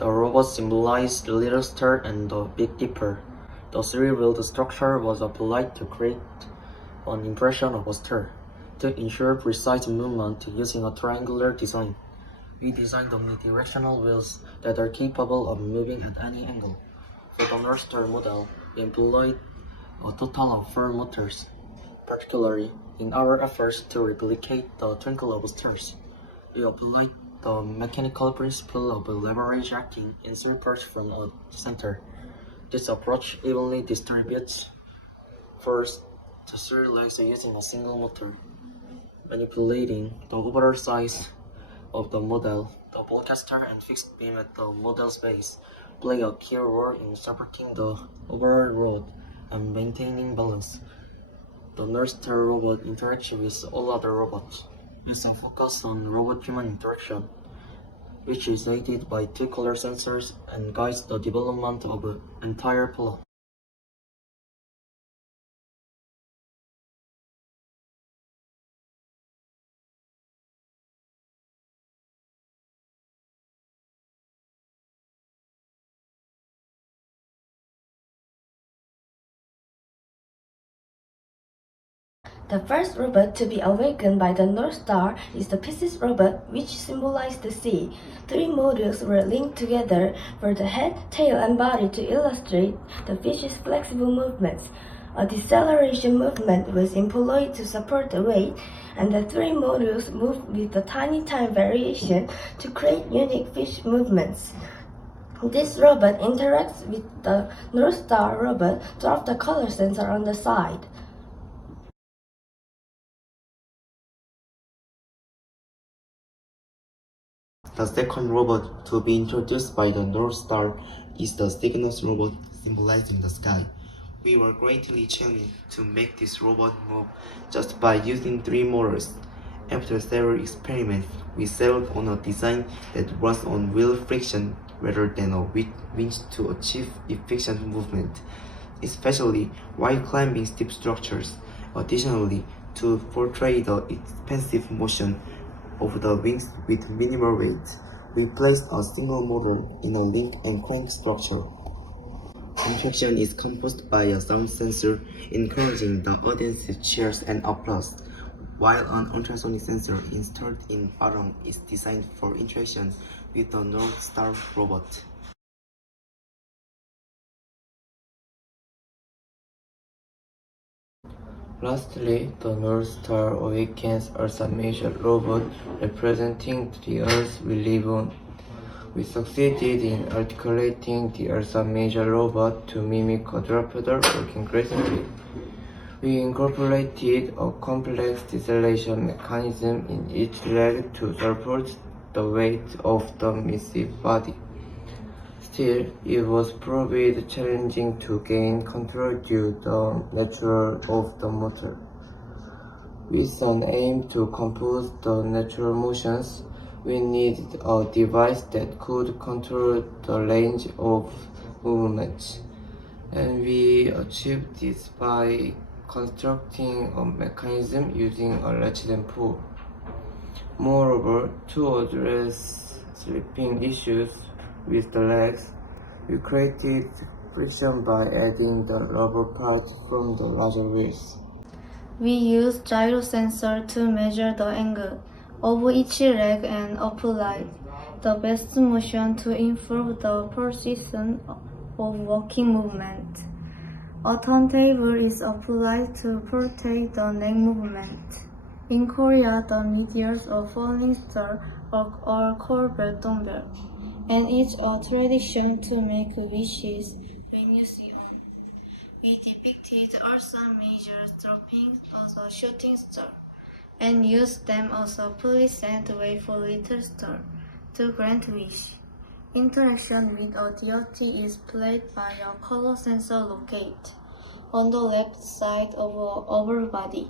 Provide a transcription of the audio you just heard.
The robot symbolized the Little Star and the Big Dipper. The three-wheeled structure was applied to create an impression of a star. To ensure precise movement using a triangular design, we designed omnidirectional wheels that are capable of moving at any angle. For the North Star model, we employed a total of 4 motors. Particularly, in our efforts to replicate the twinkle of stars, we applied the mechanical principle of leverage acting in 3 parts from a center. This approach evenly distributes force to 3 legs using a single motor. Manipulating the overall size of the model, the boltcaster and fixed beam at the model's base play a key role in supporting the overall load and maintaining balance. The North Star robot interacts with all other robots, with a focus on robot-human interaction, which is aided by 2 color sensors and guides the development of the entire plot. The first robot to be awakened by the North Star is the Pisces robot, which symbolized the sea. 3 modules were linked together for the head, tail, and body to illustrate the fish's flexible movements. A deceleration movement was employed to support the weight, and the 3 modules moved with a tiny time variation to create unique fish movements. This robot interacts with the North Star robot through the color sensor on the side. The second robot to be introduced by the North Star is the Cygnus robot, symbolizing the sky. We were greatly challenged to make this robot move just by using 3 motors. After several experiments, we settled on a design that runs on wheel friction rather than a winch to achieve efficient movement, especially while climbing steep structures. Additionally, to portray the expansive motion of the wings with minimal weight, we placed a single motor in a link and crank structure. Contraction is composed by a sound sensor, encouraging the audience's cheers and applause, while an ultrasonic sensor installed in bottom is designed for interaction with the North Star robot. Lastly, the North Star Awakens as a major robot representing the Earth we live on. We succeeded in articulating the Earth's major robot to mimic a quadrupedal working gracefully. We incorporated a complex deceleration mechanism in each leg to support the weight of the massive body. Still, it was proved challenging to gain control due to the nature of the motor. With an aim to compose the natural motions, we needed a device that could control the range of movements, and we achieved this by constructing a mechanism using a latch and pull. Moreover, to address slipping issues with the legs, we created friction by adding the rubber parts from the larger wheels. We use gyro sensor to measure the angle of each leg and apply the best motion to improve the precision of walking movement. A turntable is applied to protect the neck movement. In Korea, the meteors of falling star are called 별똥별, and it's a tradition to make wishes when you see one. We depicted Ursa Major's dropping as a shooting star, and used them as a pleasant way for Little Star to grant wish. Interaction with a deity is played by a color sensor located on the left side of our body.